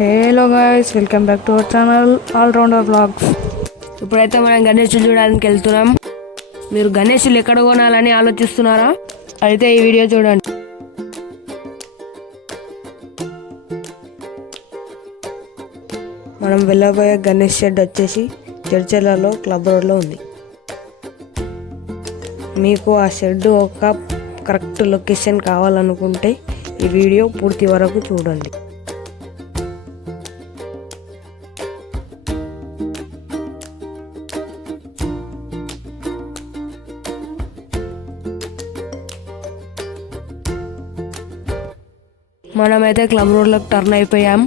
Hello guys, welcome back to our channel all rounder vlogs. ఇప్పుడైతే మనం గణేషులు చూడడానికి వెళ్తున్నాం. మీరు గణేషులు ఎక్కడ కొనాలని ఆలోచిస్తున్నారా? అయితే ఈ వీడియో చూడండి. మనం వెళ్ళబోయే గణేష్ షెడ్ వచ్చేసి చర్చలలో క్లబ్ రోడ్లో ఉంది. మీకు ఆ షెడ్ ఒక కరెక్ట్ లొకేషన్ కావాలనుకుంటే ఈ వీడియో పూర్తి వరకు చూడండి. మనమైతే క్లబ్ రోడ్లోకి టర్న్ అయిపోయాం.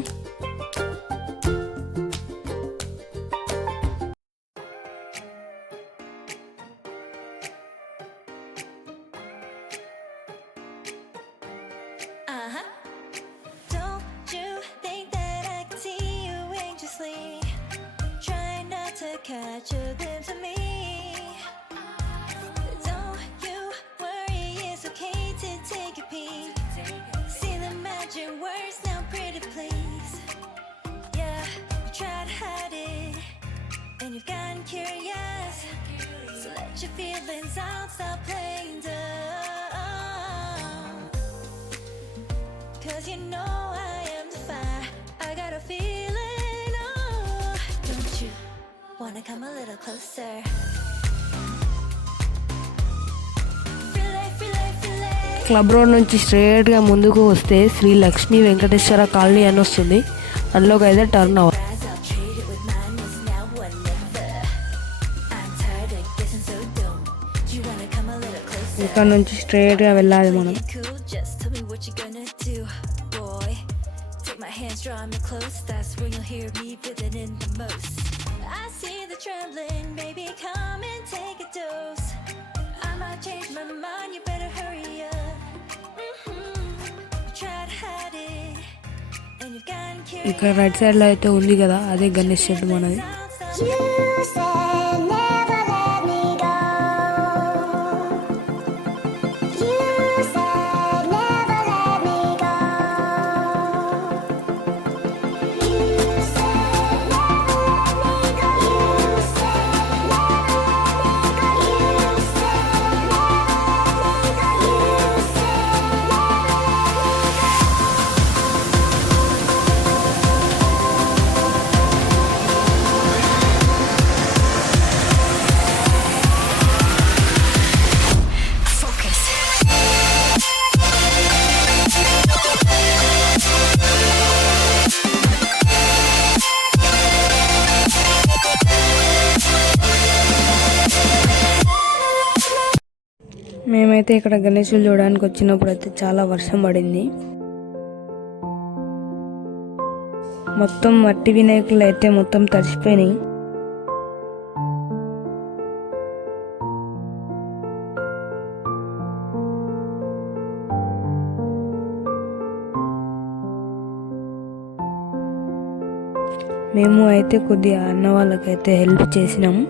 Catch a glimpse of me. Don't you worry, it's okay to take a peek. See the magic words now, pretty please. Yeah, you try to hide it, and you've gotten curious. So let your feelings out, stop playing dumb. 'Cause you know I am the fire, I got a feeling, oh. Don't you wanna come a little closer? Club road నుంచి స్ట్రైట్గా ముందుకు వస్తే శ్రీ లక్ష్మీ వెంకటేశ్వర కాలనీ అని వస్తుంది. అందులోకి అయితే టర్న్ అవ్వాలి. ఇక్కడ నుంచి స్ట్రైట్గా వెళ్ళాలి మనం. Trembling, baby, come and take a dose. I might change my mind, you better hurry up. Try to hide it, and you've gotten curious. ఇక్కడ రైట్ సైడ్లో అయితే ఉంది కదా, అదే గణేష్ షెడ్ మనది. మేమైతే ఇక్కడ గణేషులు చూడడానికి వచ్చినప్పుడు అయితే చాలా వర్షం పడింది. మొత్తం మట్టి వినాయకులు అయితే మొత్తం తడిసిపోయినాయి. మేము అయితే కొద్దిగా అన్న వాళ్ళకైతే హెల్ప్ చేసినాము.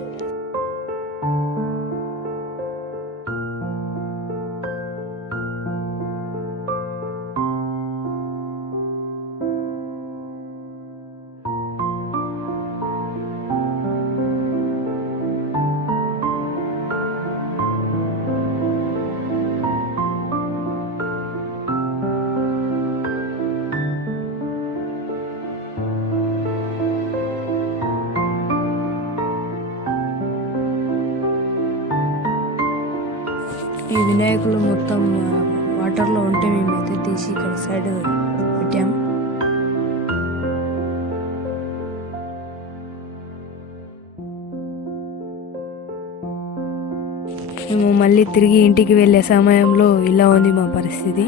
ఈ వినాయకులు మొత్తం వాటర్లో ఉంటే మేమైతే తీసి ఇక్కడ సైడ్ పెట్టాం. మేము మళ్ళీ తిరిగి ఇంటికి వెళ్ళే సమయంలో ఇలా ఉంది మా పరిస్థితి.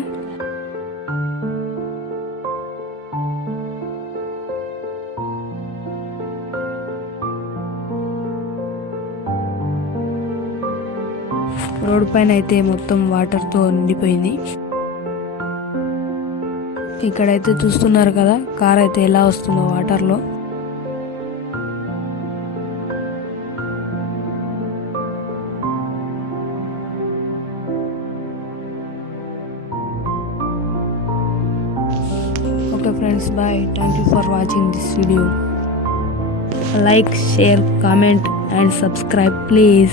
రోడ్ పైన అయితే మొత్తం వాటర్తో నిండిపోయింది. ఇక్కడైతే చూస్తున్నారు కదా, కార్ అయితే ఎలా వస్తుందో వాటర్లో. Okay friends, Bye. Thank you for watching this video. Like, share, comment and subscribe please.